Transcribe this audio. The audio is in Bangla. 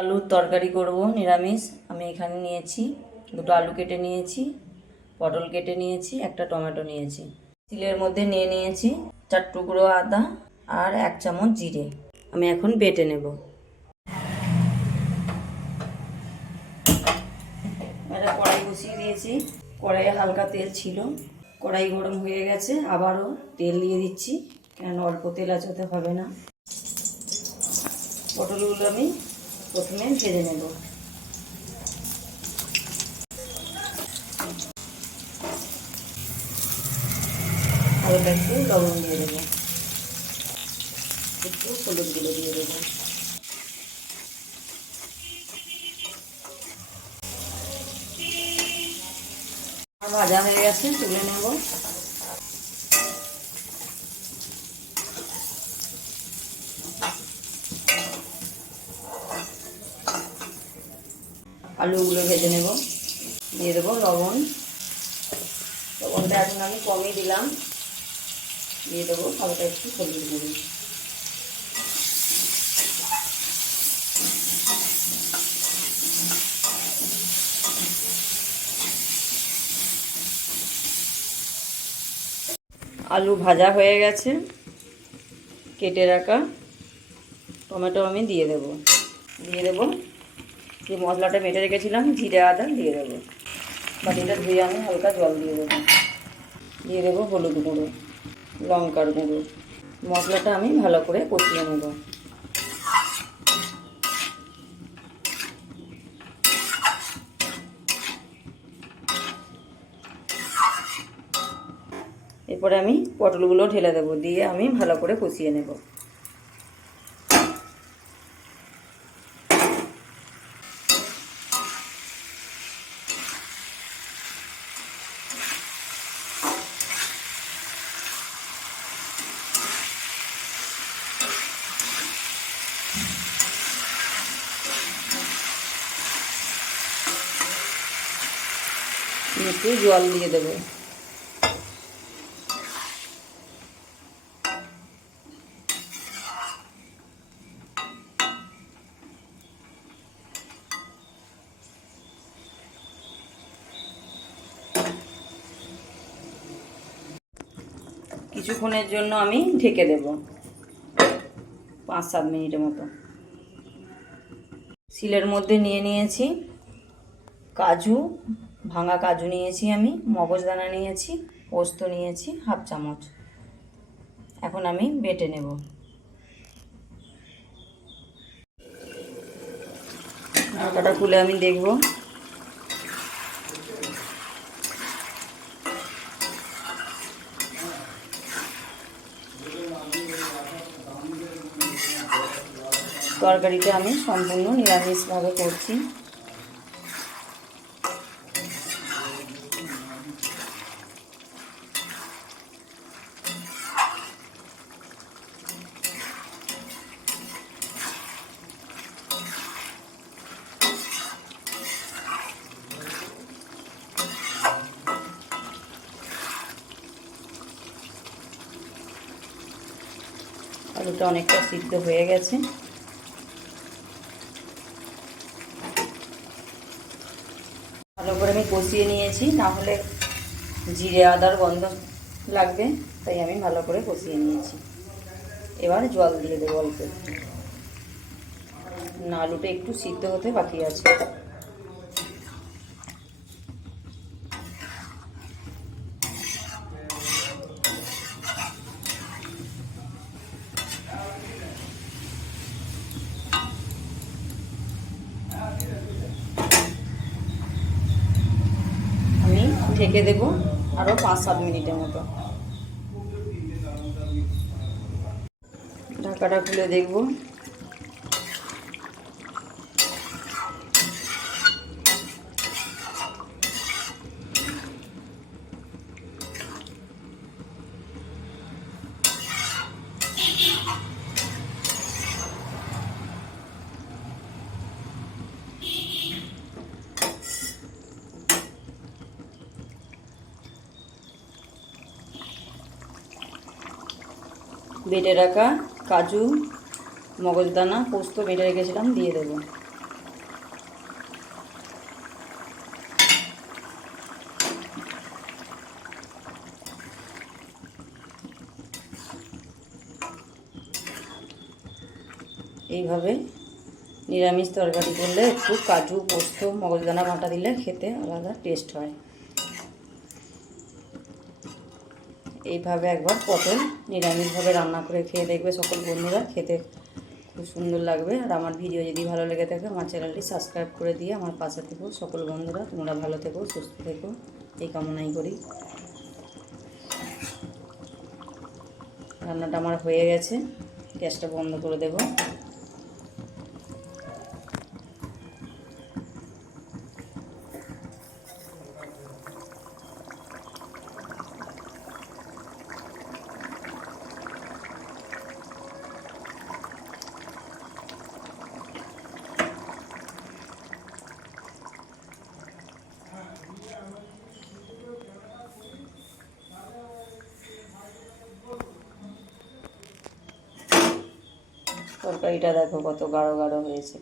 আলুর তরকারি করব নিরামিষ। আমি এখানে নিয়েছি দুটো আলু কেটে নিয়েছি, পটল কেটে নিয়েছি, একটা টমেটো নিয়েছি। শিলের মধ্যে নিয়ে নিয়েছি 4 টুকরো আদা আর 1 চামচ জিরে। আমি এখন বেটে নেব। একটা কড়াই বসিয়ে দিয়েছি, কড়াইয়ে হালকা তেল ছিল, কড়াই গরম হয়ে গেছে। আবারও তেল দিয়ে দিচ্ছি, কেন অল্প তেল আঁচাতে হবে না। পটলগুলো আমি প্রথমে ভেজে নেব। হালকা একটু লবণ দিয়ে দেবো, একটু হলুদ গুঁড়ো দিয়ে দেবো। ভাজা হয়ে গেছে, তুলে নেব। আলুগুলো ভেজে নেব, দিয়ে দেবো লবণ। লবণটা এখন আমি কমই দিলাম। দিয়ে দেবো হালকা একটু হলুদ গুঁড়ো। আলু ভাজা হয়ে গেছে, কেটে রাখা টমেটো আমি দিয়ে দেবো। যে মশলাটা বেটে রেখেছিলাম জিরে আদা দিয়ে দেবো। বাটিটা ধুয়ে আমি হালকা জল দিয়ে দেবো হলুদ গুঁড়ো, লঙ্কার গুঁড়ো। মশলাটা আমি ভালো করে কষিয়ে নেব। এরপরে আমি পটলগুলো ঢেলে দেবো, দিয়ে আমি ভালো করে কষিয়ে নেব। একটু জল দিয়ে দেবো। কিছুক্ষণের জন্য আমি ঢেকে দেব, 5-7 মিনিটের মতো। শিলের মধ্যে নিয়ে নিয়েছি কাজু, ভাঙা কাজু নিয়েছি আমি, মগজদানা নিয়েছি, পোস্ত নিয়েছি 1/2 চামচ। এখন আমি বেটে নেব। ঢাকাটা খুলে আমি দেখব। তরকারিটা আমি সম্পূর্ণ নিরামিষভাবে করছি। আলুটা অনেকটা সিদ্ধ হয়ে গেছে। ভালো করে আমি কষিয়ে নিয়েছি, তাহলে জিরে আদার গন্ধ লাগবে, তাই আমি ভালো করে কষিয়ে নিয়েছি। এবার জল দিয়ে দেবো অল্প একটু, না আলুটা একটু সিদ্ধ হতে বাকি আছে। আমি ঢেকে দেবো আরও 5-7 মিনিটের মতো। ঢাকাটা খুলে দেখব। বেটে রাখা কাজু, মগজদানা, পোস্ত বেটে রেখেছিলাম দিয়ে দেবো। এইভাবে নিরামিষ তরকারি করলে একটু কাজু পোস্ত মগজদানা বাটা দিলে খেতে আলাদা টেস্ট হয়। এইভাবে একবার পটল নিরামিষভাবে রান্না করে খেয়ে দেখবে সকল বন্ধুরা, খেতে খুব সুন্দর লাগবে। আর আমার ভিডিও যদি ভালো লেগে থাকে আমার চ্যানেলটি সাবস্ক্রাইব করে দিয়ে আমার পাশে থেকো। সকল বন্ধুরা তোমরা ভালো থেকো, সুস্থ থেকো, এই কামনাই করি। রান্নাটা আমার হয়ে গেছে, গ্যাসটা বন্ধ করে দেব। তরকারিটা দেখো কত গাঢ় গাঢ় হয়েছে।